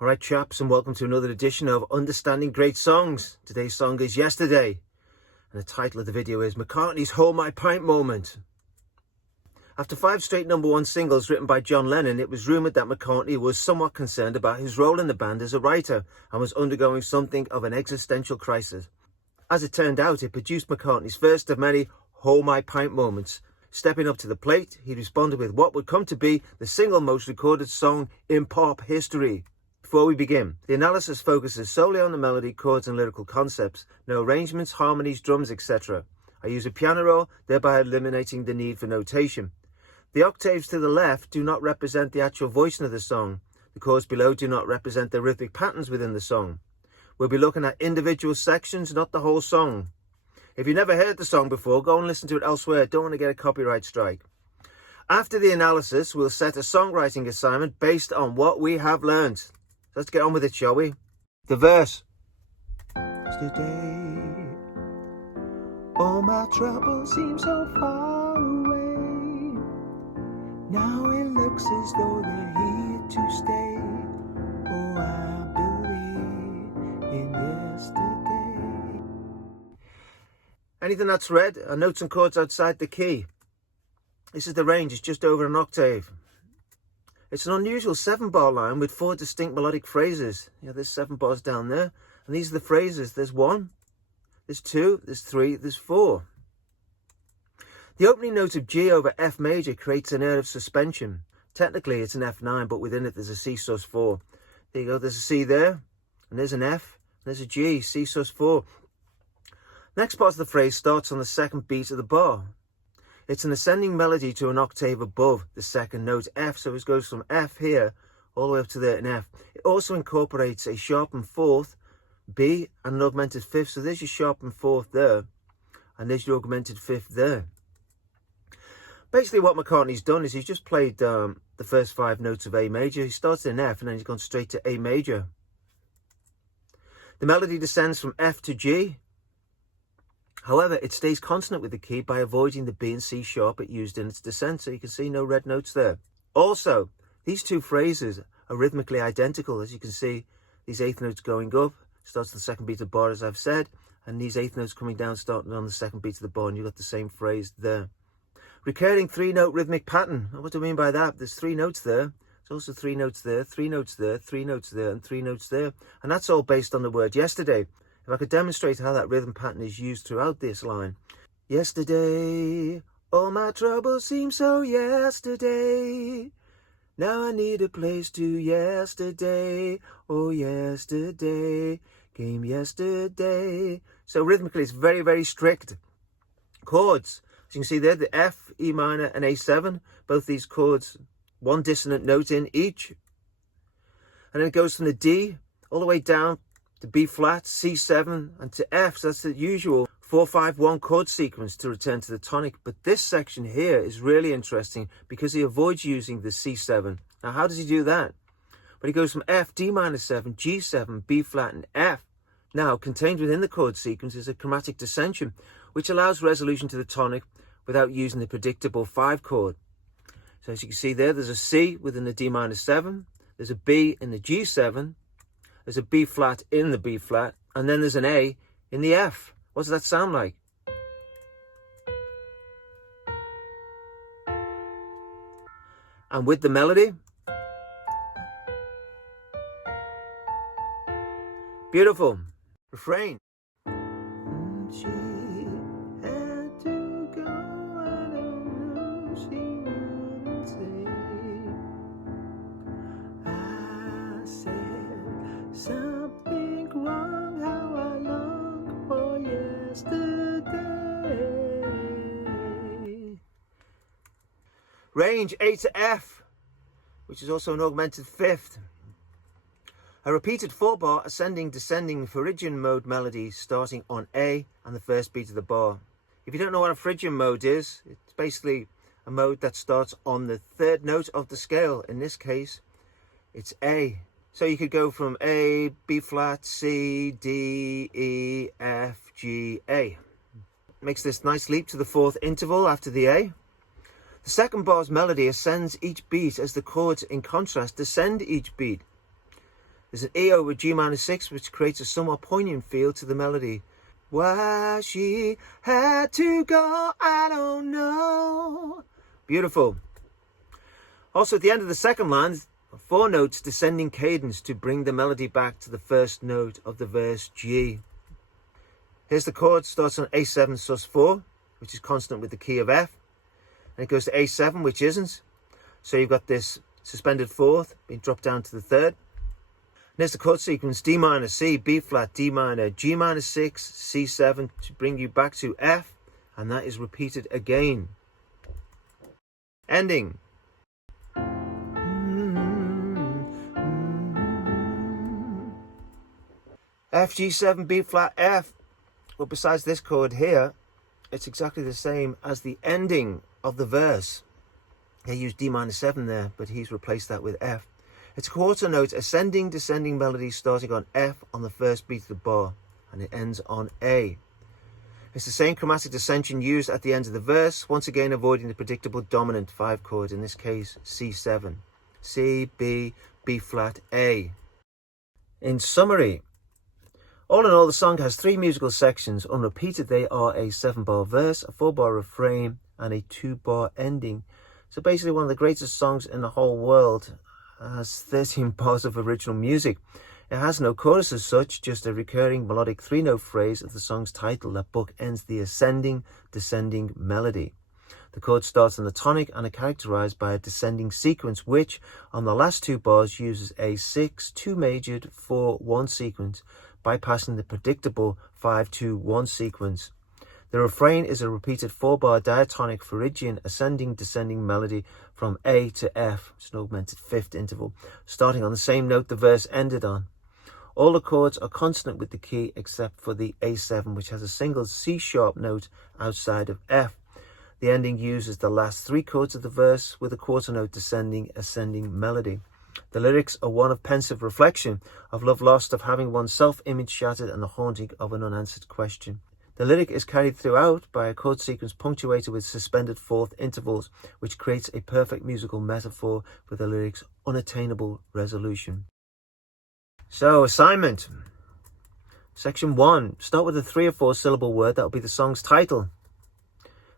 Alright chaps, and welcome to another edition of Understanding Great Songs. Today's song is Yesterday, and the title of the video is McCartney's Hold My Pint Moment. After 5 straight #1 singles written by John Lennon, it was rumoured that McCartney was somewhat concerned about his role in the band as a writer and was undergoing something of an existential crisis. As it turned out, it produced McCartney's first of many Hold My Pint moments. Stepping up to the plate, he responded with what would come to be the single most recorded song in pop history. Before we begin, the analysis focuses solely on the melody, chords and lyrical concepts, no arrangements, harmonies, drums, etc. I use a piano roll, thereby eliminating the need for notation. The octaves to the left do not represent the actual voicing of the song. The chords below do not represent the rhythmic patterns within the song. We'll be looking at individual sections, not the whole song. If you've never heard the song before, go and listen to it elsewhere. Don't want to get a copyright strike. After the analysis, we'll set a songwriting assignment based on what we have learned. Let's get on with it, shall we? The verse. Yesterday, all my troubles seem so far away. Now it looks as though they're here to stay. Oh, I believe in yesterday. Anything that's red are notes and chords outside the key. This is the range, it's just over an octave. It's an unusual 7-bar line with 4 distinct melodic phrases. There's 7 bars down there, and these are the phrases. There's 1, there's 2, there's 3, there's 4. The opening note of G over F major creates an air of suspension. Technically, it's an F9, but within it, there's a C sus4. There you go, there's a C there, and there's an F, and there's a G, C sus4. Next part of the phrase starts on the second beat of the bar. It's an ascending melody to an octave above the second note, F, so it goes from F here all the way up to there in F. It also incorporates a sharpened 4th, B, and an augmented 5th, so there's your sharpened 4th there, and there's your augmented 5th there. Basically what McCartney's done is he's just played the first 5 notes of A major. He started in F and then he's gone straight to A major. The melody descends from F to G. However, it stays consonant with the key by avoiding the B and C sharp it used in its descent, so you can see no red notes there. Also, these 2 phrases are rhythmically identical. As you can see, these 8th notes going up, starts the second beat of the bar as I've said, and these 8th notes coming down starting on the second beat of the bar, and you've got the same phrase there. Recurring 3-note rhythmic pattern. What do I mean by that? There's 3 notes there. There's also 3 notes there, 3 notes there, 3 notes there, and 3 notes there. And that's all based on the word yesterday. If I could demonstrate how that rhythm pattern is used throughout this line. Yesterday, all my troubles seem so yesterday. Now I need a place to yesterday. Oh, yesterday came yesterday. So rhythmically, it's very, very strict. Chords. As you can see there, the F, E minor, and A7. Both these chords, 1 dissonant note in each. And then it goes from the D all the way down to B flat, C7, and to F. So that's the usual 4-5-1 chord sequence to return to the tonic. But this section here is really interesting because he avoids using the C7. Now, how does he do that? But he goes from F, D minor 7, G7, B flat, and F. Now, contained within the chord sequence is a chromatic descension, which allows resolution to the tonic without using the predictable 5 chord. So as you can see there, there's a C within the D minor 7, there's a B in the G7, there's a B flat in the B flat, and then there's an A in the F. What does that sound like? And with the melody, beautiful. Refrain. She had to go, I don't know, she wouldn't say. I said something wrong, how I long for yesterday. Range A to F, which is also an augmented 5th. A repeated 4-bar ascending descending Phrygian mode melody starting on A and the first beat of the bar. If you don't know what a Phrygian mode is, it's basically a mode that starts on the 3rd note of the scale. In this case, it's A. So you could go from A, B flat, C, D, E, F, G, A. Makes this nice leap to the 4th interval after the A. The second bar's melody ascends each beat as the chords in contrast descend each beat. There's an E over G minor 6, which creates a somewhat poignant feel to the melody. Why she had to go, I don't know. Beautiful. Also at the end of the second line, 4 notes descending cadence to bring the melody back to the first note of the verse G. Here's the chord, starts on A7 sus 4, which is consonant with the key of F. And it goes to A7, which isn't. So you've got this suspended fourth being dropped down to the third. And there's the chord sequence, D minor, C, B flat, D minor, G minor 6, C7 to bring you back to F. And that is repeated again. Ending. F, G7, B flat, F. Well, besides this chord here, it's exactly the same as the ending of the verse. They used D minor 7 there, but he's replaced that with F. It's a quarter note, ascending, descending melody starting on F on the first beat of the bar, and it ends on A. It's the same chromatic descension used at the end of the verse, once again avoiding the predictable dominant 5 chord, in this case C7. C, B, B flat, A. In summary, all in all, the song has 3 musical sections. Unrepeated, they are a 7-bar verse, a 4-bar refrain, and a 2-bar ending. So basically one of the greatest songs in the whole world. Has 13 bars of original music. It has no chorus as such, just a recurring melodic 3-note phrase of the song's title that bookends the ascending, descending melody. The chord starts on the tonic and are characterized by a descending sequence, which on the last 2 bars uses a 6-2 majored 4-1 sequence, bypassing the predictable 5-2-1 sequence. The refrain is a repeated 4-bar diatonic Phrygian ascending descending melody from A to F, it's an augmented 5th interval, starting on the same note the verse ended on. All the chords are consonant with the key except for the A7, which has a single C-sharp note outside of F. The ending uses the last 3 chords of the verse with a quarter note descending ascending melody. The lyrics are one of pensive reflection, of love lost, of having one's self-image shattered, and the haunting of an unanswered question. The lyric is carried throughout by a chord sequence punctuated with suspended 4th intervals, which creates a perfect musical metaphor for the lyric's unattainable resolution. So, assignment. Section 1. Start with a 3 or 4 syllable word that will be the song's title.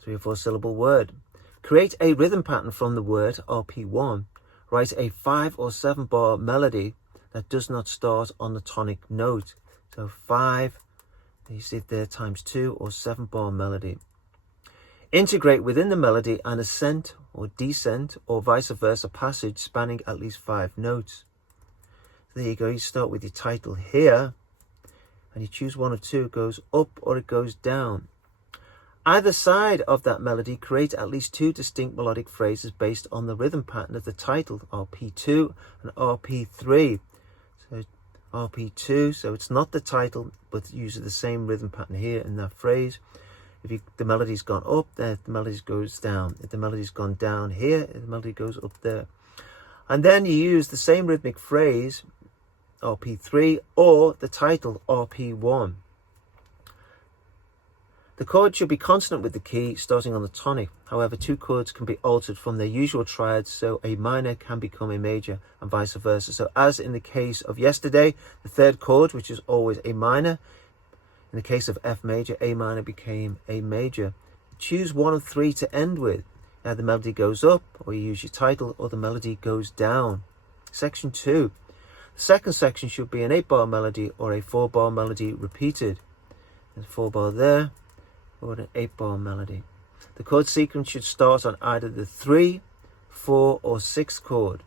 3 or 4 syllable word. Create a rhythm pattern from the word, RP1. Write a 5 or 7 bar melody that does not start on the tonic note. So 5, you see it there, times 2 or 7 bar melody. Integrate within the melody an ascent or descent or vice versa passage spanning at least 5 notes. So there you go, you start with your title here and you choose one of 2, it goes up or it goes down. Either side of that melody create at least 2 distinct melodic phrases based on the rhythm pattern of the title, RP2 and RP3. So RP2, so it's not the title, but it uses the same rhythm pattern here in that phrase. If the melody's gone up, there the melody goes down. If the melody's gone down here, the melody goes up there. And then you use the same rhythmic phrase, RP3, or the title, RP1. The chord should be consonant with the key, starting on the tonic. However, 2 chords can be altered from their usual triads, so a minor can become a major and vice versa. So as in the case of yesterday, the 3rd chord, which is always a minor, in the case of F major, A minor became a major. Choose one of 3 to end with. Now the melody goes up, or you use your title, or the melody goes down. Section 2. The second section should be an 8-bar melody or a 4-bar melody repeated. There's a 4-bar there, or an 8-bar melody. The chord sequence should start on either the 3, 4 or 6 chord.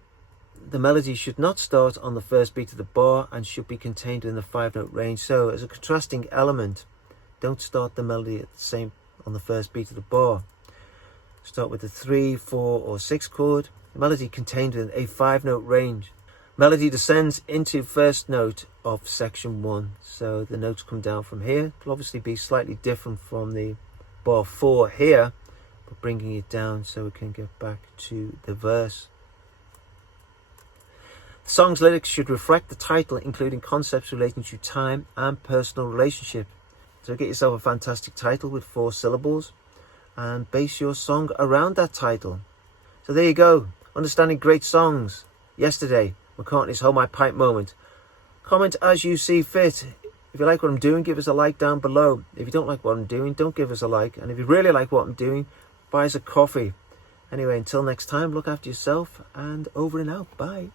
The melody should not start on the first beat of the bar and should be contained in the 5-note range. So as a contrasting element, don't start the melody on the first beat of the bar. Start with the 3, 4 or 6 chord. The melody contained in a 5-note range. Melody descends into first note of section 1. So the notes come down from here. It'll obviously be slightly different from the bar 4 here, but bringing it down so we can get back to the verse. The song's lyrics should reflect the title, including concepts relating to time and personal relationship. So get yourself a fantastic title with 4 syllables and base your song around that title. So there you go. Understanding Great Songs. Yesterday, McCartney's Hold My Pint moment. Comment as you see fit. If you like what I'm doing, give us a like down below. If you don't like what I'm doing, don't give us a like. And if you really like what I'm doing, buy us a coffee. Anyway, until next time, look after yourself, and over and out. Bye.